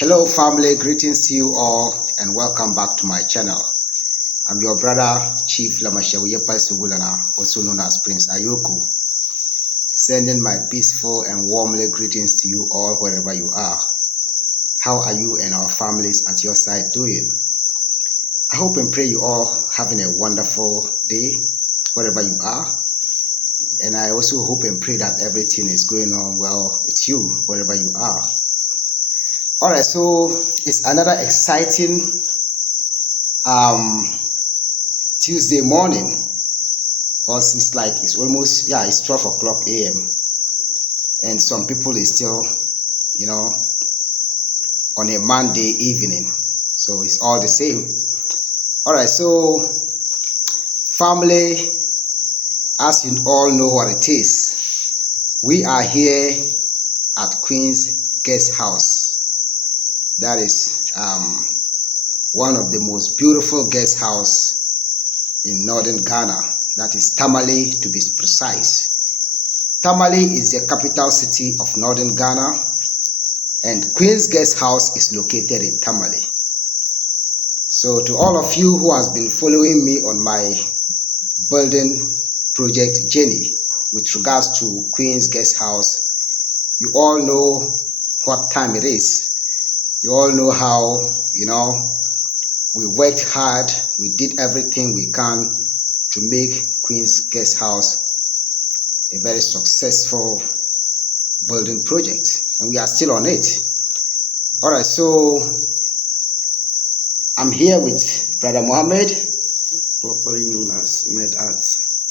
Hello family, greetings to you all and welcome back to my channel. I'm your brother Chief Lamashawiyepasubulana, also known as Prince Ayoko, sending my peaceful and warmly greetings to you all wherever you are. How are you and our families at your side doing? I hope and pray you all having a wonderful day wherever you are. And I also hope and pray that everything is going on well with you wherever you are. All right, so it's another exciting Tuesday morning, because it's almost, it's 12 o'clock a.m. and some people is still, on a Monday evening. So it's all the same. All right, so family, as you all know what it is, we are here at Queen's Guest House. That is one of the most beautiful guest house in northern Ghana. That is Tamale, to be precise. Tamale is the capital city of northern Ghana, and Queen's Guest House is located in Tamale. So to all of you who has been following me on my building project journey with regards to Queen's Guest House, you all know what time it is. You all know how, we worked hard. We did everything we can to make Queen's Guest House a very successful building project. And we are still on it. All right, so I'm here with Brother Mohammed, properly known as Mherd.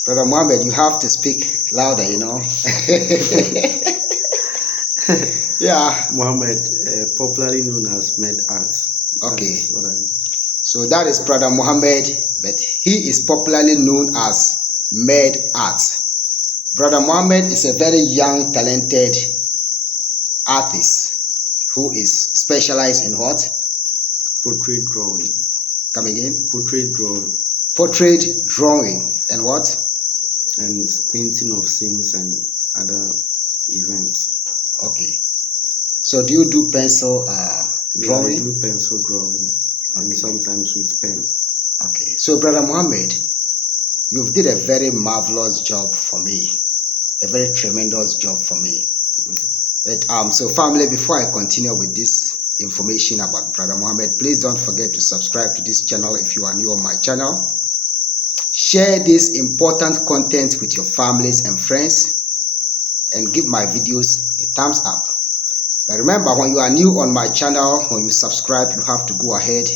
Brother Mohammed, you have to speak louder, Yeah. Mohammed, popularly known as Mherd. Okay. So that is Brother Mohammed, but he is popularly known as Mherd. Brother Mohammed is a very young, talented artist who is specialized in what? Portrait drawing. Come again? Portrait drawing. Portrait drawing and what? And painting of scenes and other events. Okay. So do you do pencil drawing? Yeah, I do pencil drawing, and sometimes with pen. Okay. So Brother Mohammed, you've did a very marvelous job for me, a very tremendous job for me. But so family, before I continue with this information about Brother Mohammed, please don't forget to subscribe to this channel if you are new on my channel. Share this important content with your families and friends, and give my videos a thumbs up. But remember, when you are new on my channel, when you subscribe, you have to go ahead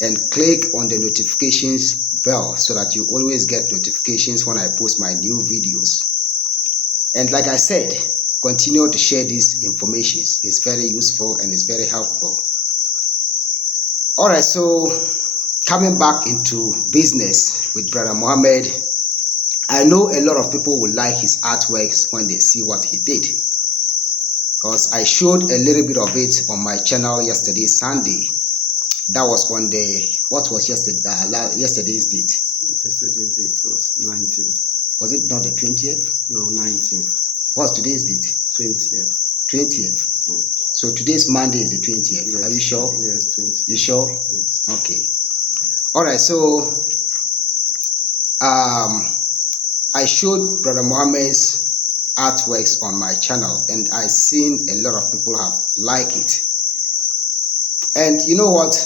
and click on the notifications bell so that you always get notifications when I post my new videos. And like I said, continue to share this information. It's very useful and it's very helpful. All right, so coming back into business with Brother Mohammed, I know a lot of people will like his artworks when they see what he did, because I showed a little bit of it on my channel yesterday, Sunday. That was on what was yesterday's date? Yesterday's date was 19th. Was it not the 20th? No, 19th. What's today's date? 20th. 20th. So today's Monday is the 20th. Yes. Are you sure? Yes, 20. You sure? Yes. Okay. All right. So I showed Brother Mohammed's artworks on my channel, and I seen a lot of people have liked it. And you know what?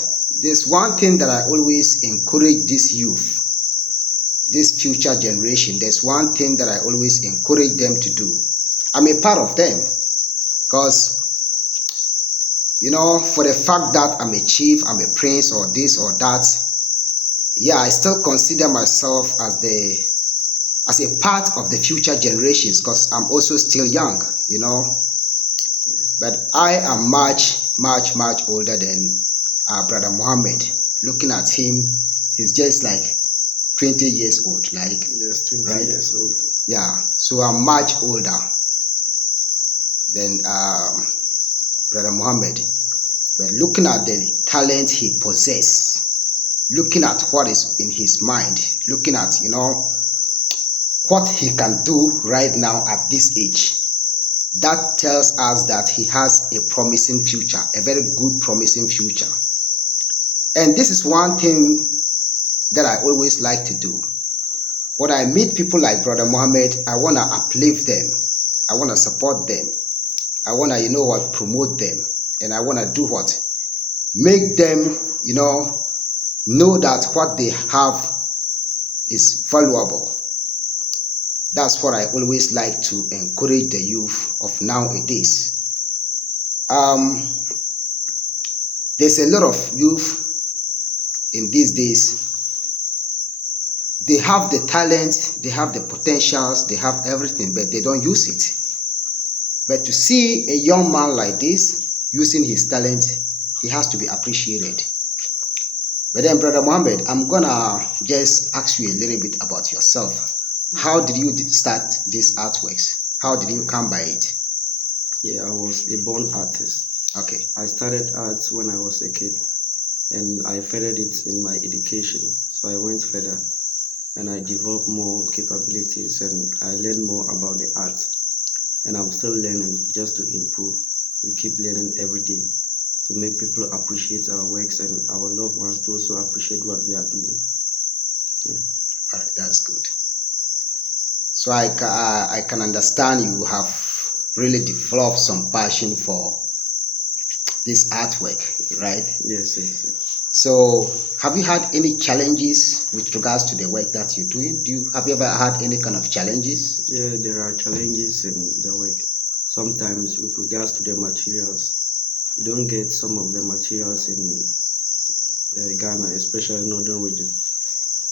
There's one thing that I always encourage this youth, this future generation. There's one thing that I always encourage them to do. I'm a part of them because, for the fact that I'm a chief, I'm a prince, or this or that, yeah, I still consider myself as a part of the future generations because I'm also still young, But I am much, much, much older than Brother Mohammed. Looking at him, he's just like 20 years old, like. Yes, 20 right? years old. Yeah, so I'm much older than Brother Mohammed. But looking at the talent he possesses, looking at what is in his mind, looking at, what he can do right now at this age, that tells us that he has a promising future, a very good promising future. And this is one thing that I always like to do. When I meet people like Brother Mohammed, I want to uplift them. I want to support them. I want to, promote them. And I want to do what? Make them, know that what they have is valuable. That's what I always like to encourage the youth of nowadays. There's a lot of youth in these days. They have the talent, they have the potentials, they have everything, but they don't use it. But to see a young man like this using his talent, he has to be appreciated. But then, Brother Mohammed, I'm gonna just ask you a little bit about yourself. How did you start these artworks? How did you come by it? Yeah, I was a born artist. Okay. I started art when I was a kid, and I furthered it in my education. So I went further, and I developed more capabilities, and I learned more about the art. And I'm still learning just to improve. We keep learning every day to make people appreciate our works and our loved ones to also appreciate what we are doing. Yeah. All right, that's good. So I can understand you have really developed some passion for this artwork, right? Yes. So have you had any challenges with regards to the work that you're doing? Have you ever had any kind of challenges? Yeah, there are challenges in the work. Sometimes with regards to the materials, you don't get some of the materials in Ghana, especially northern region.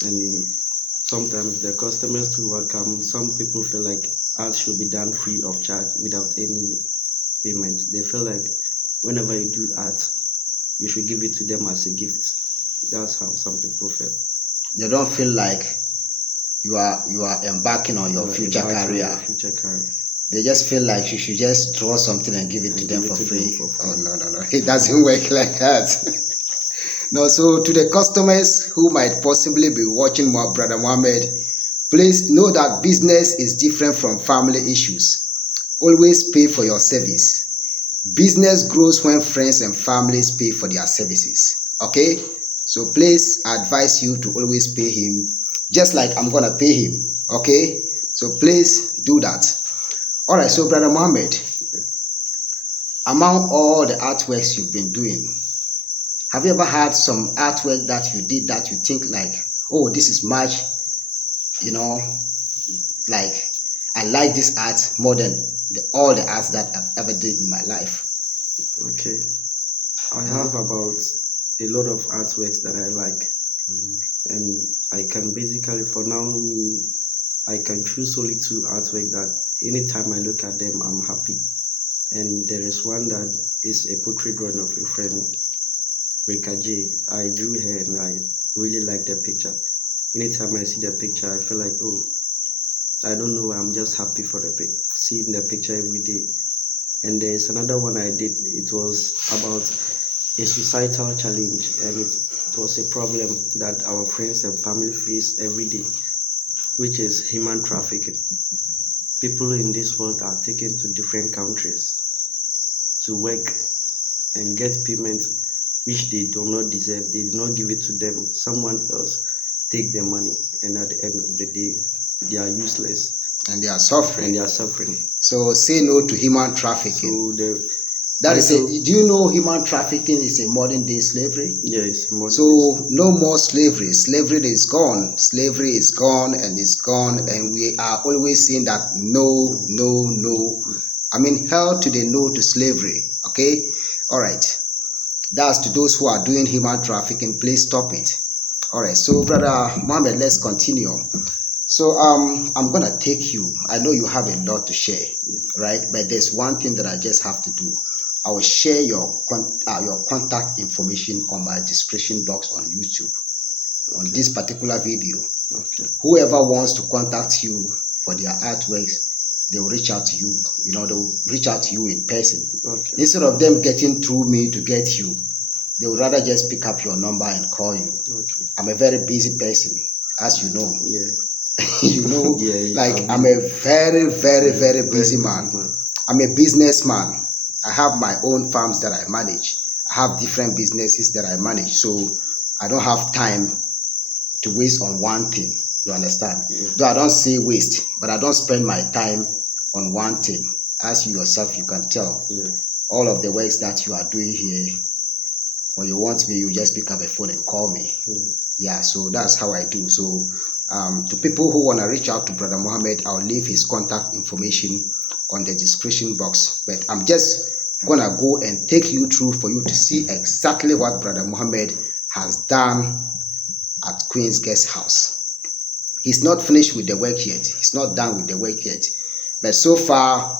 And sometimes the customers too will come. Some people feel like art should be done free of charge without any payment. They feel like whenever you do art, you should give it to them as a gift. That's how some people feel. They don't feel like you are embarking on your future career. They just feel like you should just draw something and give it to them for free. Oh, no. It doesn't work like that. No, so to the customers who might possibly be watching Brother Mohammed, please know that business is different from family issues. Always pay for your service. Business grows when friends and families pay for their services. Okay? So please, I advise you to always pay him, just like I'm going to pay him. Okay? So please do that. All right, so Brother Mohammed, among all the artworks you've been doing, have you ever had some artwork that you did that you think like, oh, this is much, like I like this art more than all the arts that I've ever did in my life? Okay. I have about a lot of artworks that I like. And I can basically, for now, I can choose only two artworks that anytime I look at them, I'm happy. And there is one that is a portrait drawing of a friend, Rika J. I drew her and I really like the picture. Anytime I see the picture, I feel like, oh, I don't know, I'm just happy for seeing the picture every day. And there's another one I did. It was about a societal challenge, and it was a problem that our friends and family face every day, which is human trafficking. People in this world are taken to different countries. to work and get payment which they do not deserve. They do not give it to them. Someone else take the money, and at the end of the day, they are useless and they are suffering. and they are suffering. So say no to human trafficking. So that is do you know human trafficking is a modern day slavery? Yes, so no more slavery. Slavery is gone. Slavery is gone and it's gone, and we are always saying that no, no, no. I mean, hell to the no to slavery. Okay, all right. That's to those who are doing human trafficking. Please stop it. All right. So, brother Mohammed, let's continue. So I'm gonna take you. I know you have a lot to share, right? But there's one thing that I just have to do. I will share your contact information on my description box on YouTube on this particular video. Okay. Whoever wants to contact you for their artworks, they will reach out to you. You know, they'll reach out to you in person. Okay. Instead of them getting through me to get you, they would rather just pick up your number and call you. Okay. I'm a very busy person, as you know. Yeah. You know, yeah, like I'm a very, very, very busy man. I'm a businessman. I have my own farms that I manage. I have different businesses that I manage. So I don't have time to waste on one thing. You understand? Yeah. Though I don't say waste, but I don't spend my time on one thing. As you yourself, you can tell. Yeah. All of the works that you are doing here, when you want me, you just pick up a phone and call me. Yeah, so that's how I do. So to people who want to reach out to Brother Mohammed, I'll leave his contact information on the description box. But I'm just going to go and take you through for you to see exactly what Brother Mohammed has done at Queen's Guest House. He's not finished with the work yet. He's not done with the work yet. But so far,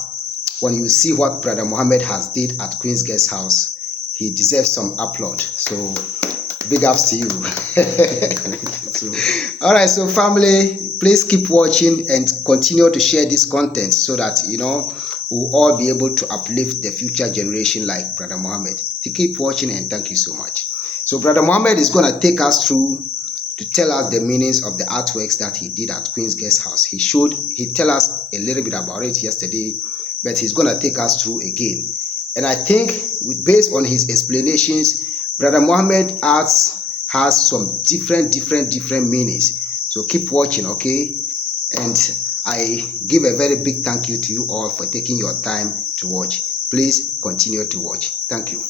when you see what Brother Mohammed has did at Queen's Guest House, he deserves some applaud. So big ups to you. All right, so family, please keep watching and continue to share this content so that, you know, we'll all be able to uplift the future generation like Brother Mohammed. To keep watching, and thank you so much. So Brother Mohammed is going to take us through to tell us the meanings of the artworks that he did at Queen's Guest House. He tell us a little bit about it yesterday, but he's going to take us through again. And I think based on his explanations, Brother Mohammed has some different meanings. So keep watching, okay? And I give a very big thank you to you all for taking your time to watch. Please continue to watch. Thank you.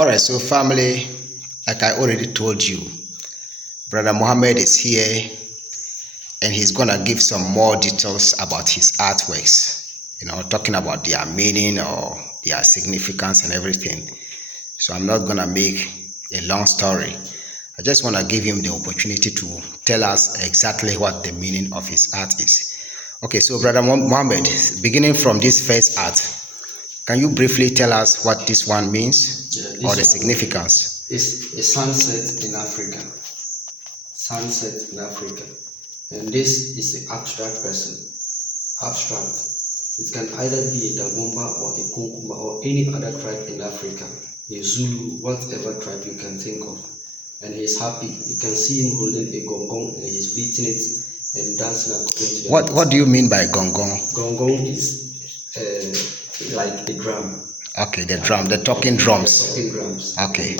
All right, so family, like I already told you, Brother Mohammed is here and he's gonna give some more details about his artworks, talking about their meaning or their significance and everything. So I'm not gonna make a long story. I just want to give him the opportunity to tell us exactly what the meaning of his art is. Okay, so Brother Mohammed, beginning from this first art, can you briefly tell us what this one means, or the significance? It's a sunset in Africa. Sunset in Africa. And this is an abstract person. Abstract. It can either be a Dagomba or a Kunkuma or any other tribe in Africa. A Zulu, whatever tribe you can think of. And he's happy. You can see him holding a gongong and he's beating it and dancing according to the What do you mean by gongong? Gongong is like a drum. Okay, the drum, the talking drums. The talking drums. Okay.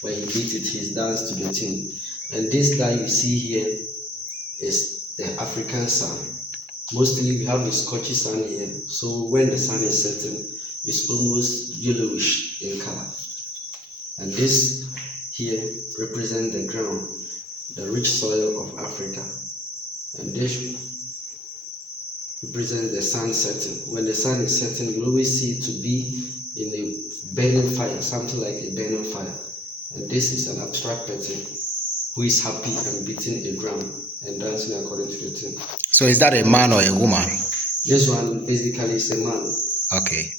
When he beat it, he's danced to the tune. And this guy you see here is the African sun. Mostly we have the Scotchy sun here. So when the sun is setting, it's almost yellowish in color. And this here represents the ground, the rich soil of Africa. And this represents the sun setting. When the sun is setting, you always see it to be in a burning fire, something like a burning fire. And this is an abstract person who is happy and beating a drum and dancing according to the tune. So is that a man or a woman? This one basically is a man. Okay.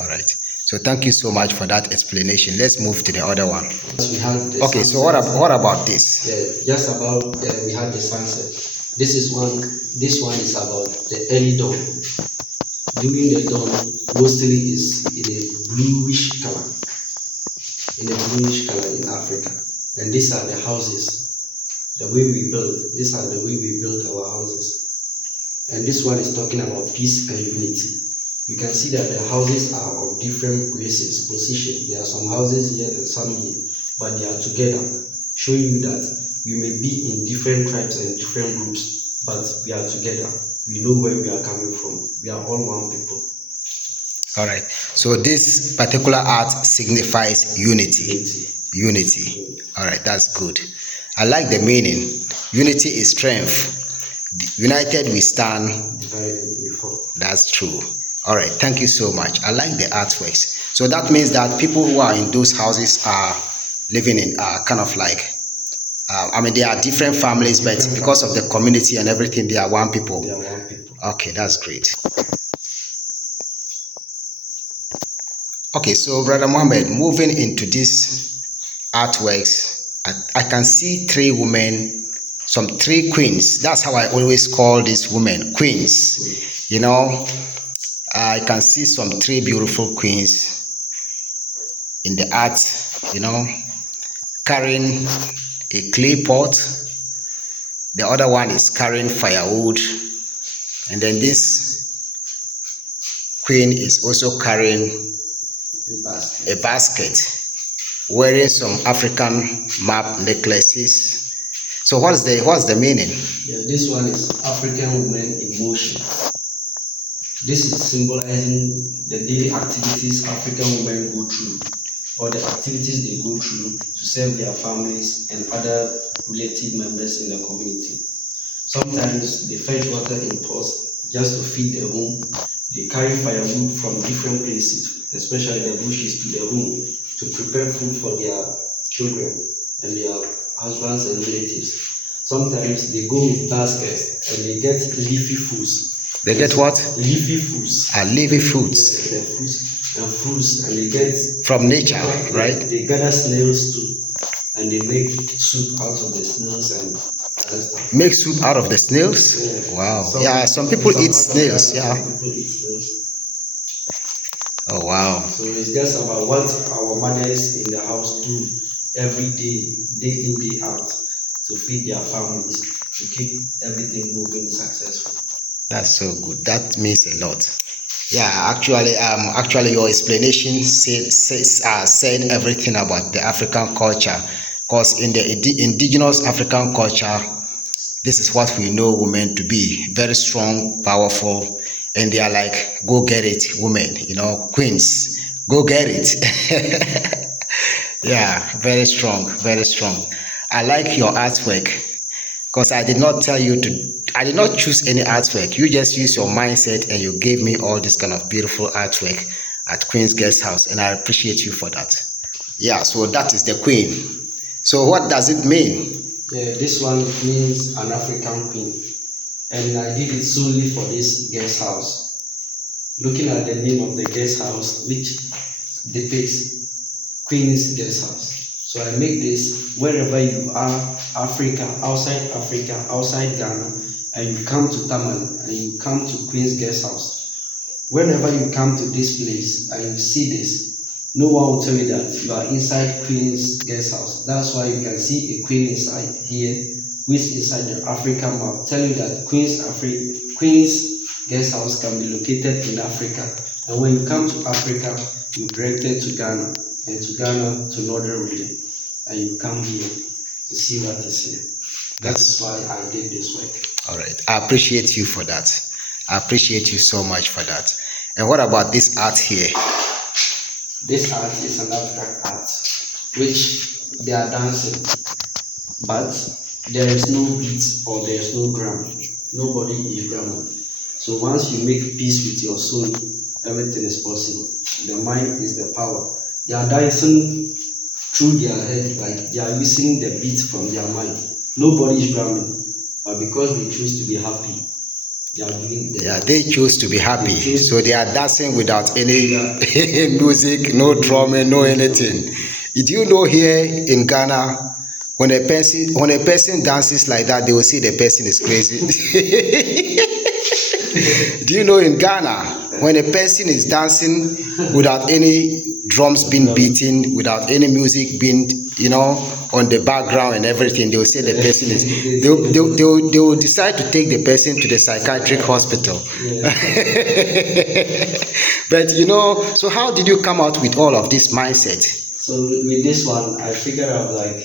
All right. So thank you so much for that explanation. Let's move to the other one. Okay, so what about this? Yeah, just about we have the sunset. This one is about the early dawn. During the dawn, mostly is in a bluish color. In Africa. And these are the houses. The way we build. These are the way we build our houses. And this one is talking about peace and unity. You can see that the houses are of different places, position. There are some houses here and some here, but they are together, showing you that we may be in different tribes and different groups, but we are together. We know where we are coming from. We are all one people. All right. So this particular art signifies unity. Unity. All right, that's good. I like the meaning. Unity is strength. United we stand. That's true. All right, thank you so much. I like the artworks. So that means that people who are in those houses are living in kind of like, they are different families, but because of the community and everything, they are one people. They are one people. Okay, that's great. Okay, so Brother Mohammed, moving into these artworks, I can see three women, three queens. That's how I always call these women, queens. I can see three beautiful queens in the art, carrying a clay pot. The other one is carrying firewood. And then this queen is also carrying a basket, wearing some African map necklaces. So what's the meaning? Yeah, this one is African women in motion. This is symbolizing the daily activities African women go through, or the activities they go through to serve their families and other relative members in the community. Sometimes they fetch water in pots just to feed their home. They carry firewood from different places, especially the bushes, to their home to prepare food for their children and their husbands and relatives. Sometimes they go with baskets and they get leafy foods. They get what? Leafy foods. Leafy foods. Yeah, fruits, and they get from nature, right? They gather snails too, and they make soup out of the snails and other stuff. Make soup out of the snails? Yeah. Wow. Some people eat snails. Yeah. Some people eat snails. Oh wow. So it's just about what our mothers in the house do every day, day in, day out, to feed their families, to keep everything moving successful. That's so good. That means a lot. Yeah, actually, your explanation said everything about the African culture. Because in the indigenous African culture, this is what we know women to be: very strong, powerful, and they are like go-get-it women. Queens, Go get it. Yeah, very strong, very strong. I like your artwork because I did not choose any artwork. You just use your mindset and you gave me all this kind of beautiful artwork at Queen's Guest House, and I appreciate you for that. Yeah, so that is the Queen. So what does it mean? Yeah, this one means an African queen, and I did it solely for this guest house. Looking at the name of the guest house, which depicts Queen's Guest House. So I make this wherever you are, Africa, outside Ghana, and you come to Taman and you come to Queen's Guest House. Whenever you come to this place and you see this, no one will tell you that you are inside Queen's Guest House. That's why you can see a queen inside here, which is inside the African map, telling you that Queen's Guest House can be located in Africa. And when you come to Africa, you directed to Ghana, and to Ghana to Northern region, and you come here to see what is here. That's why I did this work. All right. I appreciate you for that. I appreciate you so much for that. And what about this art here? This art is an abstract art, which they are dancing, but there is no beat or there is no gram. Nobody is grammar. So once you make peace with your soul, everything is possible. The mind is the power. They are dancing through their head, like they are using the beat from their mind. Nobody is drumming, but because they choose to be happy, they are doing the Yeah, they choose to be happy. So they are dancing without any music, no drumming, no anything. Did you know here in Ghana, when a person dances like that, they will say the person is crazy. Do you know in Ghana, when a person is dancing without any drums being beaten, without any music being, on the background and everything, they will say the person is, they will decide to take the person to the psychiatric hospital. But so how did you come out with all of this mindset? So with this one, I figured out like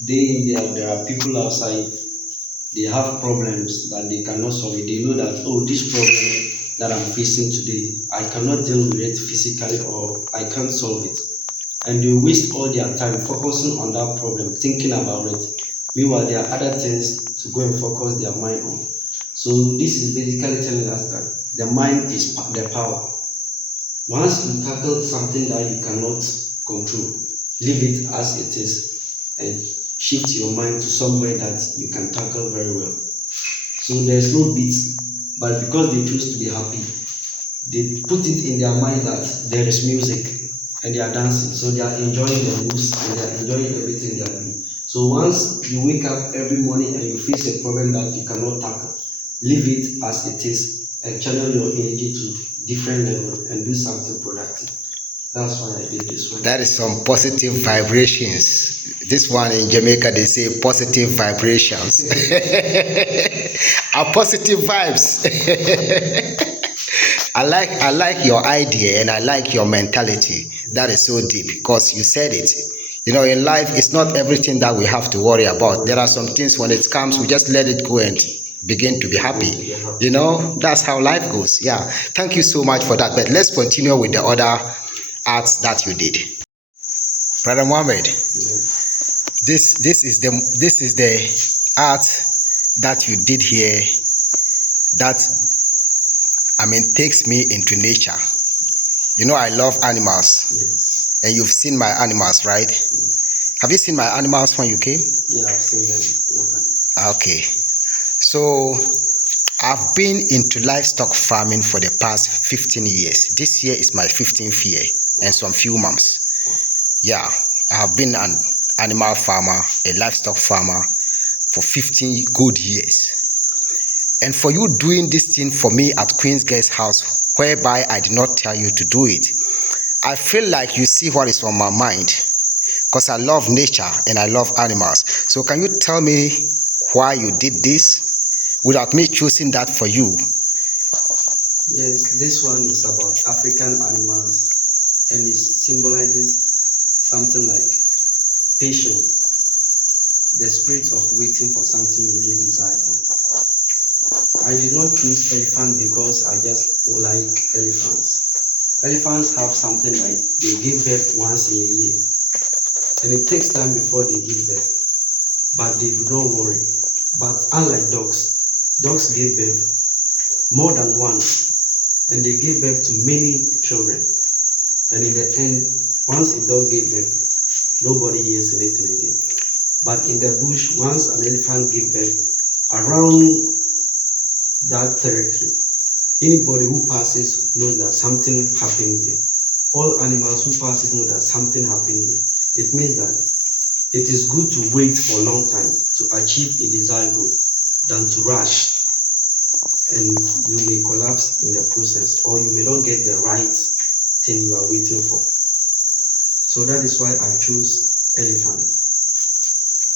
there are people outside, they have problems that they cannot solve it. They know that, this problem that I'm facing today, I cannot deal with it physically or I can't solve it. And they waste all their time focusing on that problem, thinking about it. Meanwhile, there are other things to go and focus their mind on. So this is basically telling us that the mind is the power. Once you tackle something that you cannot control, leave it as it is and shift your mind to somewhere that you can tackle very well. So there's no beat, but because they choose to be happy, they put it in their mind that there is music and they are dancing. So they are enjoying the moves and they are enjoying everything they are doing. So once you wake up every morning and you face a problem that you cannot tackle, leave it as it is and channel your energy to different level and do something productive. That's why I did this one. That is some positive vibrations. This one in Jamaica, they say positive vibrations. Are positive vibes. I like your idea and I like your mentality. That is so deep because you said it. In life, it's not everything that we have to worry about. There are some things when it comes, we just let it go and begin to be happy. That's how life goes. Yeah. Thank you so much for that. But let's continue with the other arts that you did. Brother Mherd, this is the art that you did here that takes me into nature. I love animals. Yes. And you've seen my animals, right? Have you seen my animals when you came? Yeah, I've seen them. Okay. So I've been into livestock farming for the past 15 years. This year is my 15th year and some few months. Yeah, I have been an animal farmer, a livestock farmer for 15 good years. And for you doing this thing for me at Queen's Guest House, whereby I did not tell you to do it, I feel like you see what is on my mind because I love nature and I love animals. So can you tell me why you did this without me choosing that for you? Yes, this one is about African animals and it symbolizes something like patience, the spirit of waiting for something you really desire for. I did not choose elephant because I just like elephants. Elephants have something like they give birth once in a year, and it takes time before they give birth, but they do not worry. But unlike dogs give birth more than once, and they give birth to many children. And in the end, once a dog gave birth, nobody hears anything again. But in the bush, once an elephant gives birth, around that territory, anybody who passes knows that something happened here. All animals who passes know that something happened here. It means that it is good to wait for a long time to achieve a desired goal than to rush, and you may collapse in the process, or you may not get the right thing you are waiting for. So that is why I chose elephant.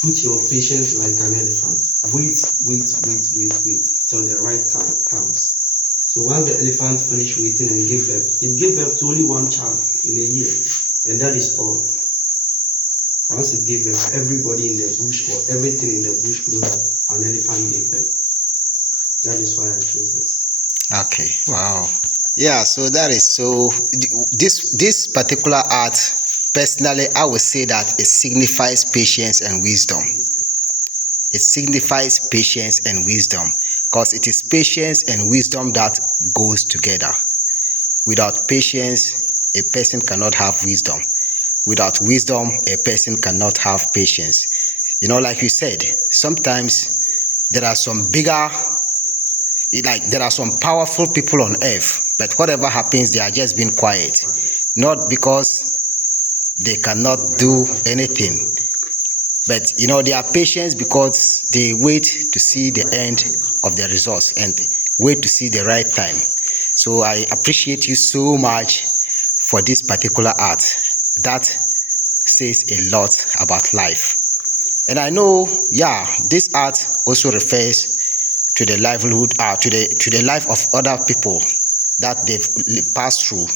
Put your patience like an elephant. Wait till the right time comes. So once the elephant finished waiting and gave birth, it gave birth to only one child in a year, and that is all. Once it gave birth, everybody in the bush or everything in the bush knew that an elephant gave birth. That is why I chose this. Okay, wow. Yeah, so that is so. This particular art, personally, I would say that it signifies patience and wisdom. It signifies patience and wisdom, because it is patience and wisdom that goes together. Without patience, a person cannot have wisdom. Without wisdom, a person cannot have patience. Like you said, sometimes there are some bigger, like there are some powerful people on earth, but whatever happens, they are just being quiet. Not because they cannot do anything, but they are patient because they wait to see the end of the results and wait to see the right time. So I appreciate you so much for this particular art. That says a lot about life. And I know, this art also refers to the livelihood, to the life of other people that they've passed through,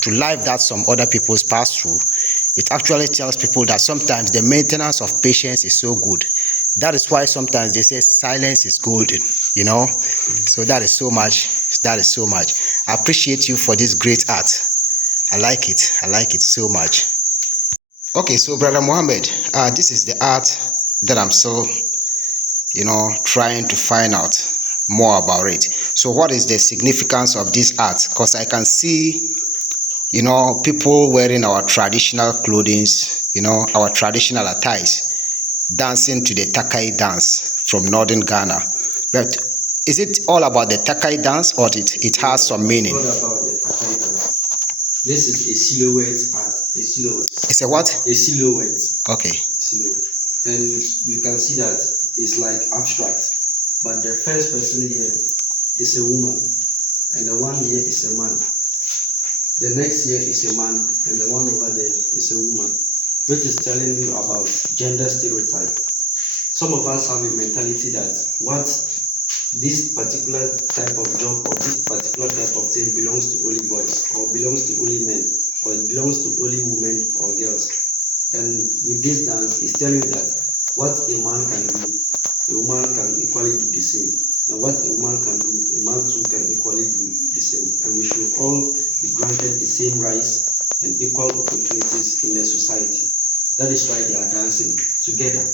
to life that some other people's passed through. It actually tells people that sometimes the maintenance of patience is so good. That is why sometimes they say silence is golden, So that is so much. That is so much. I appreciate you for this great art. I like it. I like it so much. Okay, so Brother Mohammed, this is the art that I'm still, trying to find out more about it. So what is the significance of this art? Because I can see, people wearing our traditional clothing, our traditional attires, dancing to the Takai dance from northern Ghana. But is it all about the Takai dance, or it has some meaning? It's all about the Takai dance. This is a silhouette art. A silhouette. It's a what? A silhouette. Okay. A silhouette. And you can see that it's like abstract. But the first person here is a woman. And the one here is a man. The next here is a man. And the one over there is a woman. Which is telling you about gender stereotype. Some of us have a mentality that what this particular type of job or this particular type of thing belongs to only boys, or belongs to only men, or it belongs to only women or girls. And with this dance, it's telling you that what a man can do, a woman can equally do the same. And what a woman can do, a man too can equally do the same. And we should all be granted the same rights and equal opportunities in the society. That is why they are dancing together.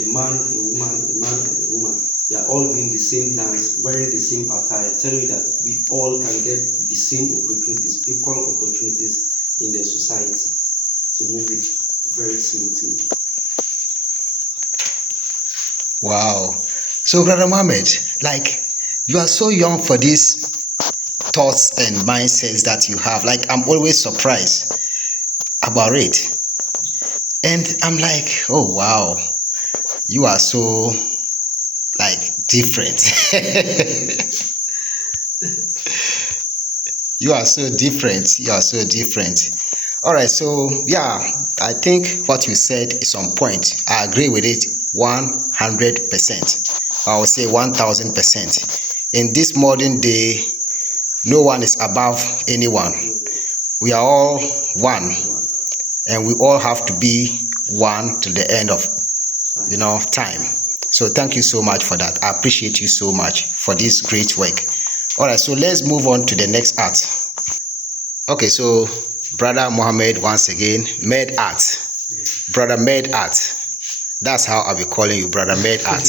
A man, a woman, a man, and a woman. They are all doing the same dance, wearing the same attire, telling you that we all can get the same opportunities, equal opportunities in the society, to move it very smoothly. Wow. So, Brother Mohammed, you are so young for these thoughts and mindsets that you have. I'm always surprised about it. And I'm like, oh, wow, you are so, different. You are so different. You are so different. All right, so, I think what you said is on point. I agree with it 100%. I would say 1000%. In this modern day, no one is above anyone. We are all one, and we all have to be one to the end of time. So thank you so much for that. I appreciate you so much for this great work. All right, so let's move on to the next art. Okay, so brother Mohammed once again, Mherd art. Brother Mherd art. That's how I'll be calling you, brother Mherd art.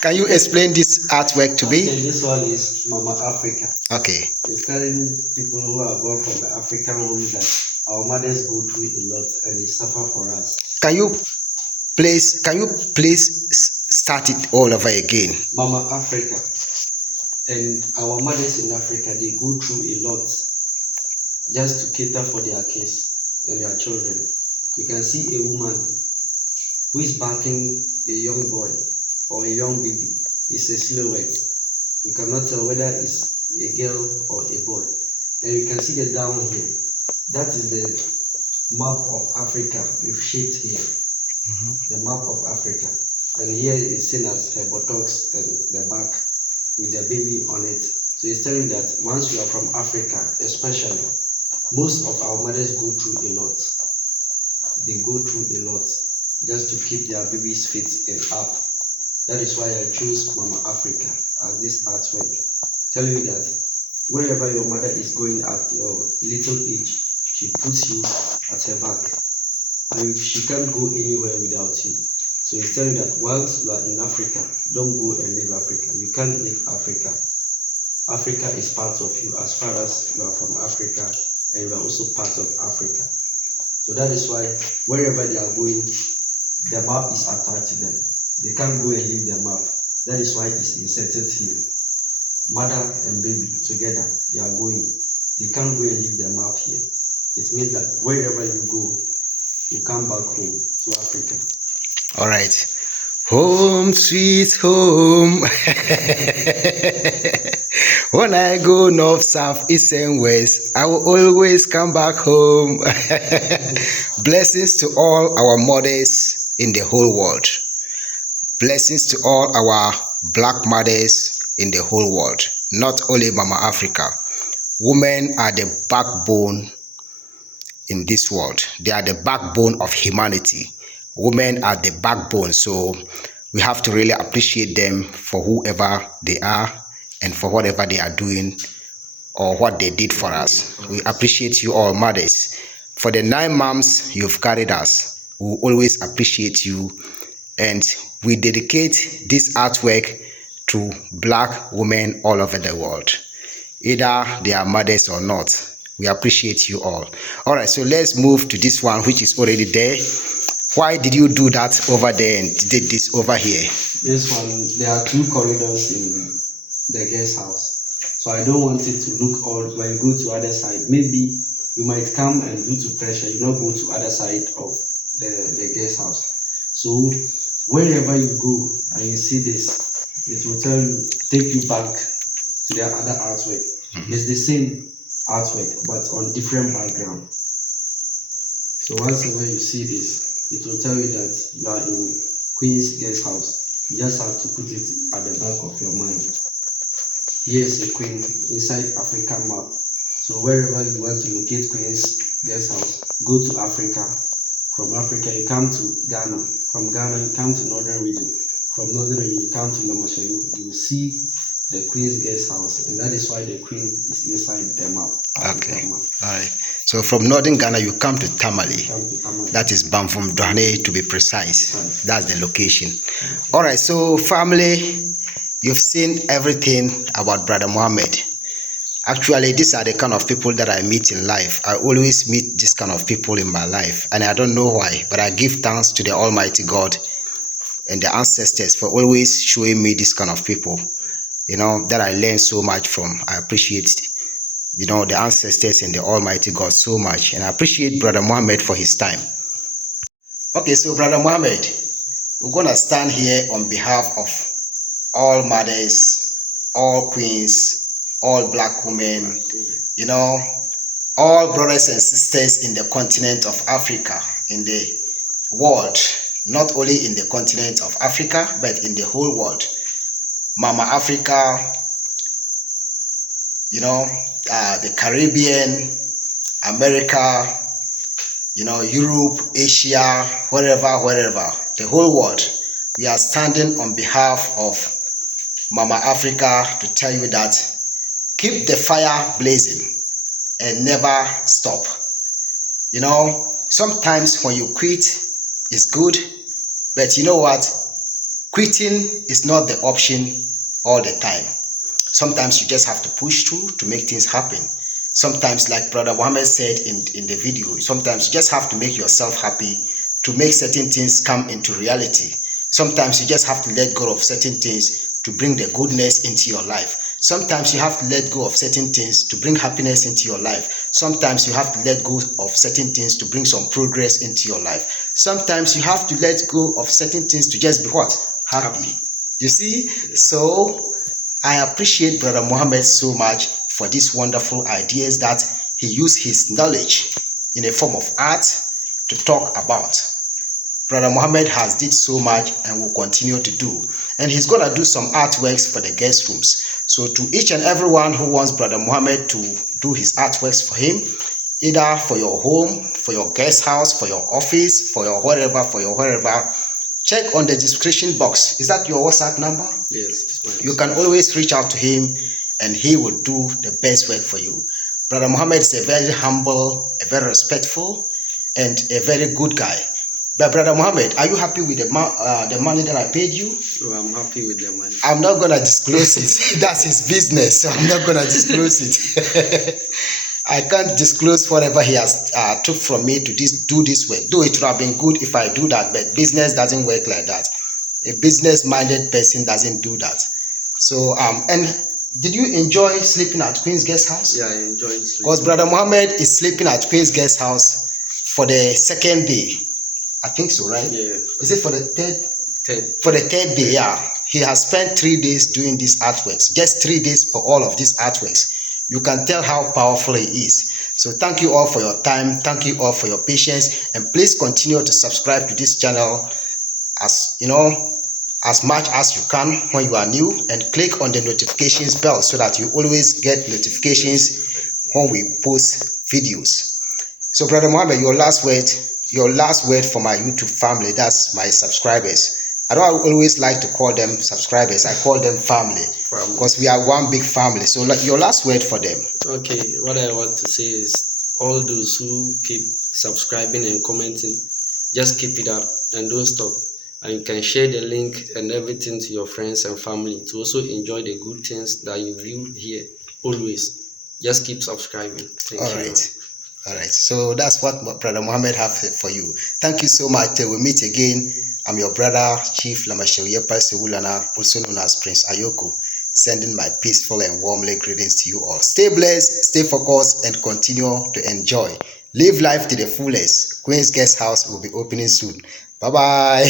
Can you explain this artwork to me? Okay, this one is Mama Africa. Okay. It's telling people who are born from the African home that our mothers go through a lot and they suffer for us. Can you please start it all over again? Mama Africa. And our mothers in Africa, they go through a lot just to cater for their kids and their children. You can see a woman who is backing a young boy or a young baby. It's a silhouette. You cannot tell whether it's a girl or a boy. And you can see the down here. That is the map of Africa we've shaped here. The map of Africa. And here is seen as her buttocks and the back with the baby on it. So it's telling you that once you are from Africa, especially, most of our mothers go through a lot. They go through a lot just to keep their babies fit and up. That is why I chose Mama Africa as this artwork, telling you that wherever your mother is going at your little age, she puts you at her back. And she can't go anywhere without you. So it's telling you that once you are in Africa, don't go and leave Africa. You can't leave Africa. Africa is part of you as far as you are from Africa and you are also part of Africa. So that is why wherever they are going, the map is attached to them. They can't go and leave the map. That is why it's inserted here. Mother and baby together, they are going. They can't go and leave the map here. It means that wherever you go, you come back home to Africa. All right. Home sweet home. When I go north, south, east, and west, I will always come back home. Blessings to all our mothers in the whole world. Blessings to all our black mothers in the whole world. Not only Mama Africa. Women are the backbone in this world. They are the backbone of humanity. Women are the backbone, so we have to really appreciate them for whoever they are and for whatever they are doing or what they did for us. We appreciate you all, mothers. For the 9 moms you've carried us, we will always appreciate you, and we dedicate this artwork to black women all over the world, either they are mothers or not. We appreciate you all. All right, so let's move to this one, which is already there. Why did you do that over there and did this over here? This one, there are 2 corridors in the guest house. So I don't want it to look odd when you go to other side. Maybe you might come and due to pressure, you not go to other side of the guest house. So wherever you go and you see this, it will take you back to the other artwork. It's the same artwork, but on different background. So once you see this, it will tell you that you are in Queen's guest house. You just have to put it at the back of your mind. Here is a queen inside African map. So wherever you want to locate Queen's guest house, go to Africa. From Africa, you come to Ghana. From Ghana, you come to Northern region. From Northern region, you come to Namashagu. You will see the Queen's guest house, and that is why the Queen is inside the map. Okay. Map. All right. So from Northern Ghana, you come to Tamale. That is Bamfum Dwane, to be precise. That's the location. All right. So family, you've seen everything about Brother Mohammed. Actually, these are the kind of people that I meet in life. I always meet this kind of people in my life, and I don't know why, but I give thanks to the Almighty God and the ancestors for always showing me this kind of people, that I learn so much from. I appreciate, the ancestors and the Almighty God so much, and I appreciate Brother Mohammed for his time. Okay, so Brother Mohammed, we're going to stand here on behalf of all mothers, all queens, all black women, all brothers and sisters in the continent of Africa, in the world, not only in the continent of Africa, but in the whole world. Mama Africa, the Caribbean, America, Europe, Asia, wherever, the whole world. We are standing on behalf of Mama Africa to tell you that keep the fire blazing. and never stop. You know, sometimes when you quit, it's good, but you know what? Quitting is not the option all the time. Sometimes you just have to push through to make things happen. Sometimes, like Brother Mohammed said in the video, sometimes you just have to make yourself happy to make certain things come into reality. Sometimes you just have to let go of certain things to bring the goodness into your life. Sometimes you have to let go of certain things to bring happiness into your life. Sometimes you have to let go of certain things to bring some progress into your life. Sometimes you have to let go of certain things to just be what? Happy. You see? So I appreciate Brother Mohammed so much for these wonderful ideas that he used his knowledge in a form of art to talk about. Brother Mohammed has did so much and will continue to do. And he's going to do some artworks for the guest rooms. So to each and everyone who wants Brother Mohammed to do his artworks for him, either for your home, for your guest house, for your office, for your wherever, check on the description box. Is that your WhatsApp number? Yes, it's mine. You can always reach out to him and he will do the best work for you. Brother Mohammed is a very humble, a very respectful, and a very good guy. But Brother Mohammed, are you happy with the money that I paid you? Oh, I'm happy with the money. I'm not going to disclose it. That's his business, so I'm not going to disclose it. I can't disclose whatever he has took from me to do this work. Though it would have been good if I do that, but business doesn't work like that. A business-minded person doesn't do that. So, and did you enjoy sleeping at Queen's Guest House? Yeah, I enjoyed sleeping. Because Brother Mohammed is sleeping at Queen's Guest House for the second day. I think so, right? Yeah. Is it for the third? Third. For the third day, yeah. He has spent 3 days doing these artworks. Just 3 days for all of these artworks. You can tell how powerful he is. So thank you all for your time. Thank you all for your patience. And please continue to subscribe to this channel as much as you can when you are new, and click on the notifications bell so that you always get notifications when we post videos. So Brother Mohammed, your last word for my YouTube family, that's my subscribers. I don't always like to call them subscribers, I call them family because we are one big family. So your last word for them. Okay, what I want to say is all those who keep subscribing and commenting, just keep it up and don't stop. And you can share the link and everything to your friends and family to also enjoy the good things that you view here. Always just keep subscribing. Thank you. All right, so that's what Brother Mohammed have for you. Thank you so much. Till we meet again, I'm your brother, Chief Lamashewiyepa Sewulana, also known as Prince Ayoko, sending my peaceful and warmly greetings to you all. Stay blessed, stay focused, and continue to enjoy. Live life to the fullest. Queen's Guest House will be opening soon. Bye-bye.